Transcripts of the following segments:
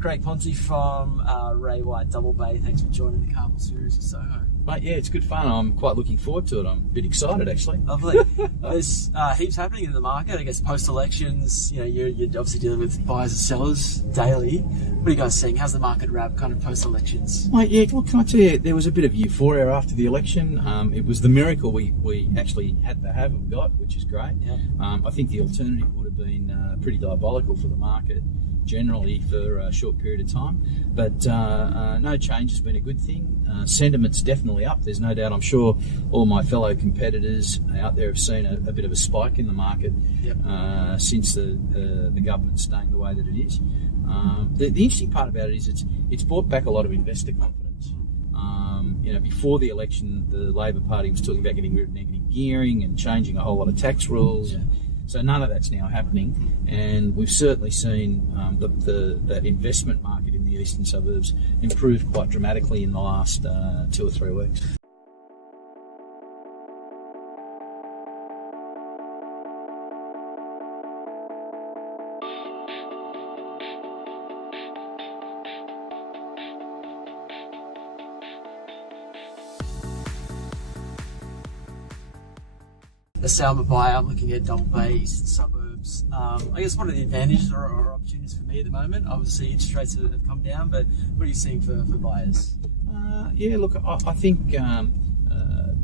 Craig Pontey from Ray White Double Bay. Thanks for joining the Carpool series of Soho. Mate, yeah, it's good fun. I'm quite looking forward to it. I'm a bit excited, actually. Lovely. There's heaps happening in the market. I guess post-elections, you're obviously dealing with buyers and sellers daily. What are you guys seeing? How's the market wrap kind of post-elections? Mate, yeah, well, can I tell you, there was a bit of euphoria after the election. It was the miracle we actually had to have and got, which is great. Yeah. I think the alternative would have been pretty diabolical for the market generally for a short period of time, but no change has been a good thing. Sentiment's definitely up, there's no doubt. I'm sure all my fellow competitors out there have seen a bit of a spike in the market. Yep. Since the government's staying the way that it is. The interesting part about it is it's brought back a lot of investor confidence. Before the election, the Labor Party was talking about getting rid of negative gearing and changing a whole lot of tax rules. Yeah. So none of that's now happening, and we've certainly seen that investment market in the eastern suburbs improve quite dramatically in the last 2 or 3 weeks. A Salma buyer, I'm looking at Double Bay, eastern suburbs. I guess one of the advantages or opportunities for me at the moment, obviously interest rates have come down, but what are you seeing for buyers? Yeah, look, I think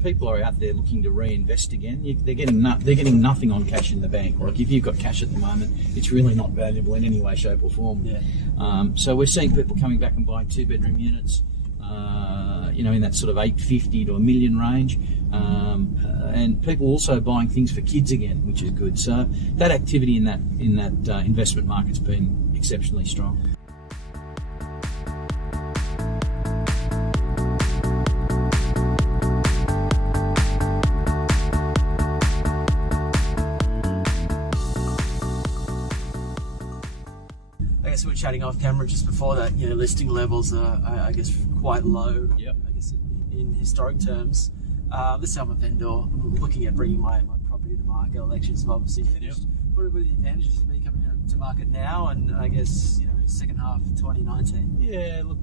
people are out there looking to reinvest again. They're getting nothing on cash in the bank. Like if you've got cash at the moment, it's really not valuable in any way, shape or form. Yeah. So we're seeing people coming back and buying 2-bedroom units, in that sort of 850 to $1 million range. And people also buying things for kids again, which is good. So that activity in that investment market's been exceptionally strong. I guess we were chatting off camera just before that. Listing levels are, I guess, quite low. Yep. I guess in historic terms. This I'm a vendor. I'm looking at bringing my property to market. Elections have obviously finished. Yep. What are the advantages for me coming to market now, and I guess second half of 2019? Yeah, look,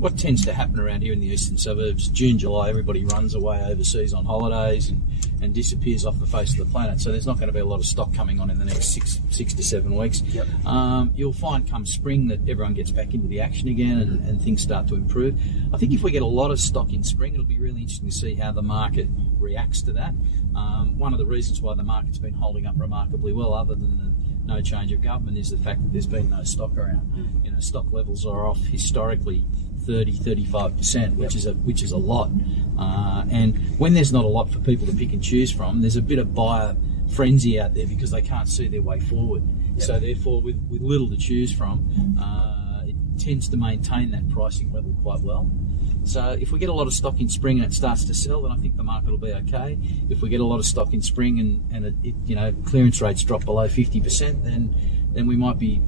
what tends to happen around here in the eastern suburbs, June, July, everybody runs away overseas on holidays and disappears off the face of the planet. So there's not going to be a lot of stock coming on in the next six to 7 weeks. Yep. You'll find come spring that everyone gets back into the action again and things start to improve. I think if we get a lot of stock in spring, it'll be really interesting to see how the market reacts to that. One of the reasons why the market's been holding up remarkably well, other than the no change of government, is the fact that there's been no stock around. Stock levels are off historically 30-35%, which is a lot. And when there's not a lot for people to pick and choose from, there's a bit of buyer frenzy out there because they can't see their way forward. Yep. So therefore, with little to choose from, it tends to maintain that pricing level quite well. So if we get a lot of stock in spring and it starts to sell, then I think the market will be okay. If we get a lot of stock in spring and clearance rates drop below 50%, then we might be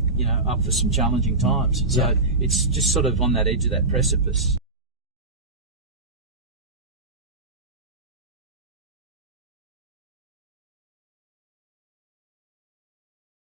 up for some challenging times. So it's just sort of on that edge of that precipice.